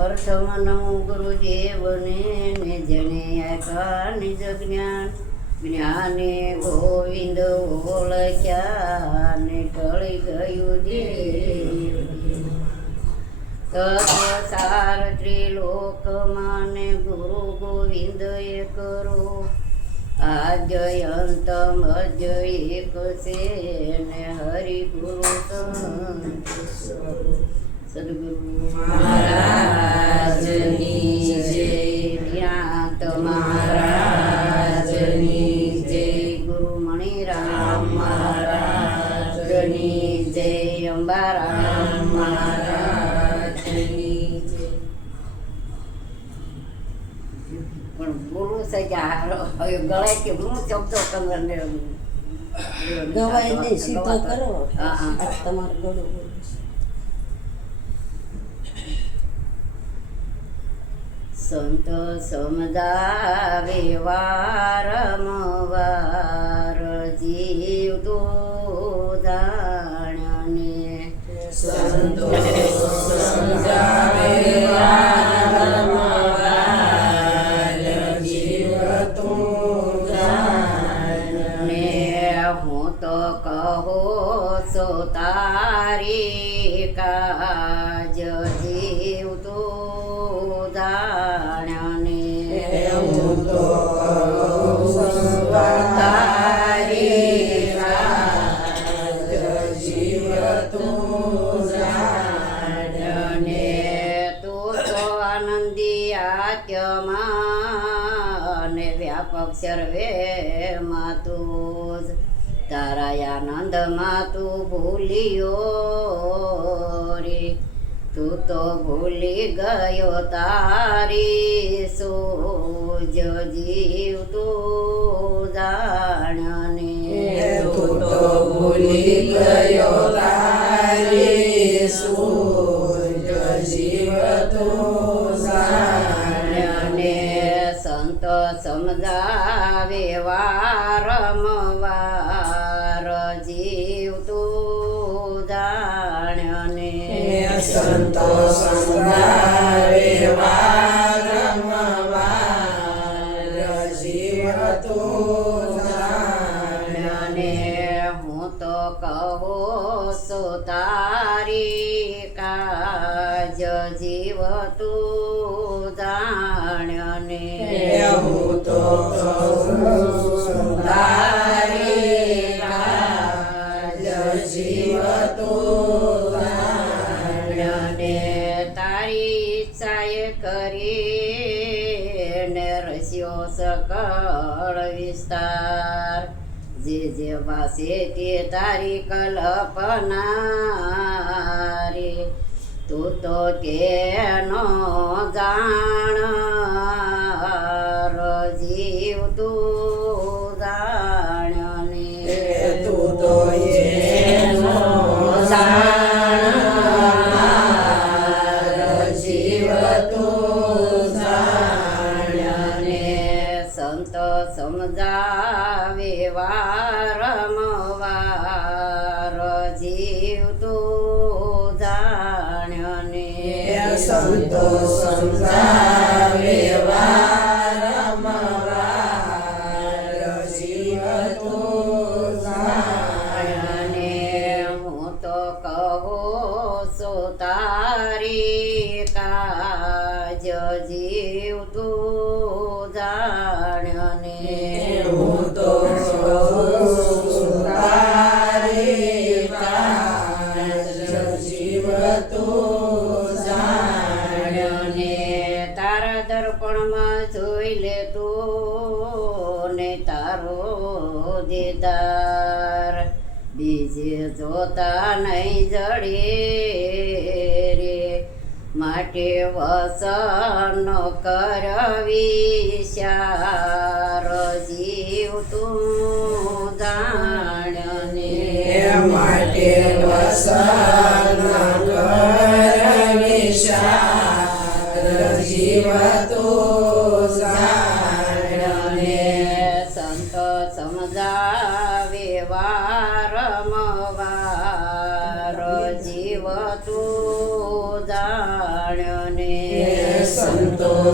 અર્થમનો ગુરુદેવને ને જને આપ્યા નિજ જ્ઞાન ગોવિંદ ઓળખ્યા ટળી ગયું દેવ તત્વસાર ત્રિલોકમાં ગુરુ ગોવિંદ એ કરો આજયંતમ અજય એક હરિ ગુરુ સંત સદગુરુ મહારાજની જય વ્યાત મહારાજની જય ગુરુ મણિરામ મહારાજની જય અંબારામ મહારાજની પણ બોલું કે આ ગળે કે હું શબ્દો તમને ગવાય નહીં સીધો કરો. તમારું ગળું સંત સમજાવે વારંવાર જીવ તો જાણ્યાને સંતો સમજાવે હું તો કહો સો તારી આત્યમાં અને વ્યાપક સર્વે તું. તારા આનંદમાં તું ભૂલ્યો રે તું તો ભૂલી ગયો તારી સોજ જીવ તું જાણને તું તો ભૂલી ગયો તારી સૂજ સંત સમજાવે વારંવાર જીવ તું જાણ્યને સંતો સમજાવે વારંવાર જીવ તું અને હું તો કહો સો તારી કાજ જીવ જાણ્યને હું તો કહું તારી કાજ જીવ તું અને તે તું તેનો જાણ જીવ તું જાણને. તું તો એનો સમજાવે વારંવાર સંતો સમજાવે બીજે જોતા નહીં જડે રે. માટે વસન કરવી શાર જીવ તું જાણ્યને માટે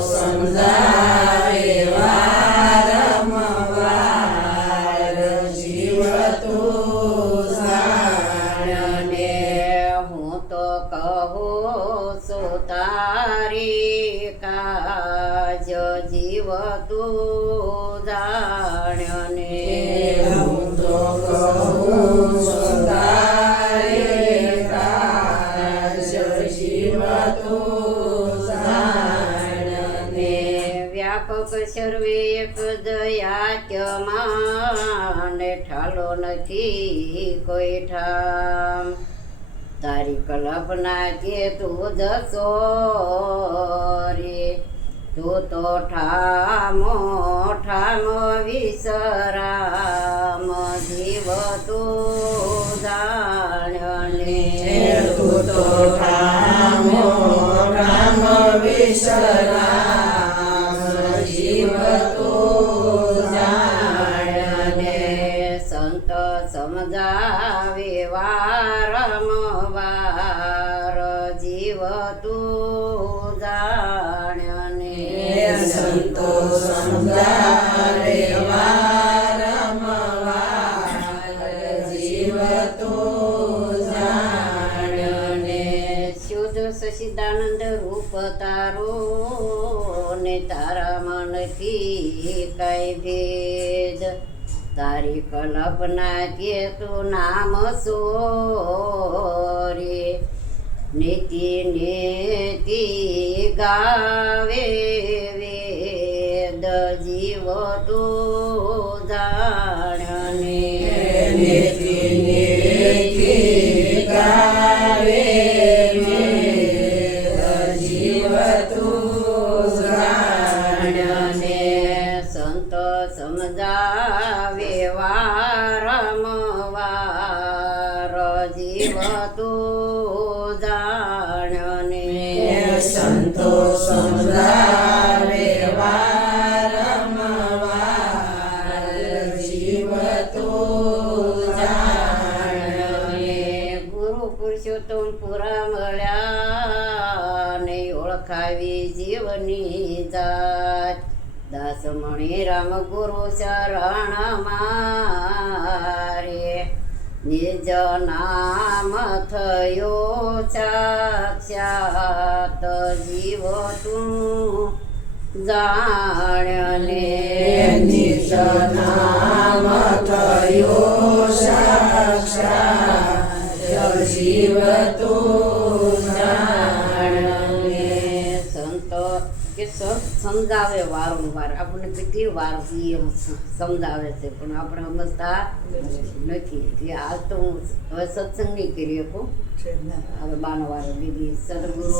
સંતો વ્યાપક સર્વે એક દયા ચમાં ને ઠાલો નથી કોઈ ઠામ. તારી કલ્પના કે તું જશો રે તું તો ઠામો ઠામો વિસરામ જીવ તું જાણ્યને તું તો ઠામો ઠામો વિશ્રામ. જીવ તું જાણ્યને સંતો સમજાવે વારંવાર જીવ તું જાણ ને શુદ્ધ સચિદાનંદ રૂપ તારો ને તારા મનથી કઈ ભેદ. તારી કલ્પના કે તું નામ સોરે. નીતિ નીતિ ગાવે વેદ જીવ તું જાણને. નીતિ જીવ તો ગુરુ પુરુષોત્તમ પુરા મળ્યા ઓળખાવી જીવની જાત દાસમણી રામ ગુરુ શરણ મારે નિજ નામ થયો સાક્ષાત જીવ તું જાણને નિજ નામ થયો સાક્ષાત જીવ તું કે સમજાવે વારંવાર આપણને કેટલી વાર એમ સમજાવે છે પણ આપણે સમજતા નથી. એટલે હાલ તો હું હવે સત્સંગ નહીં કરી શકું. હવે બાનો વારો દીદી સદગુરુ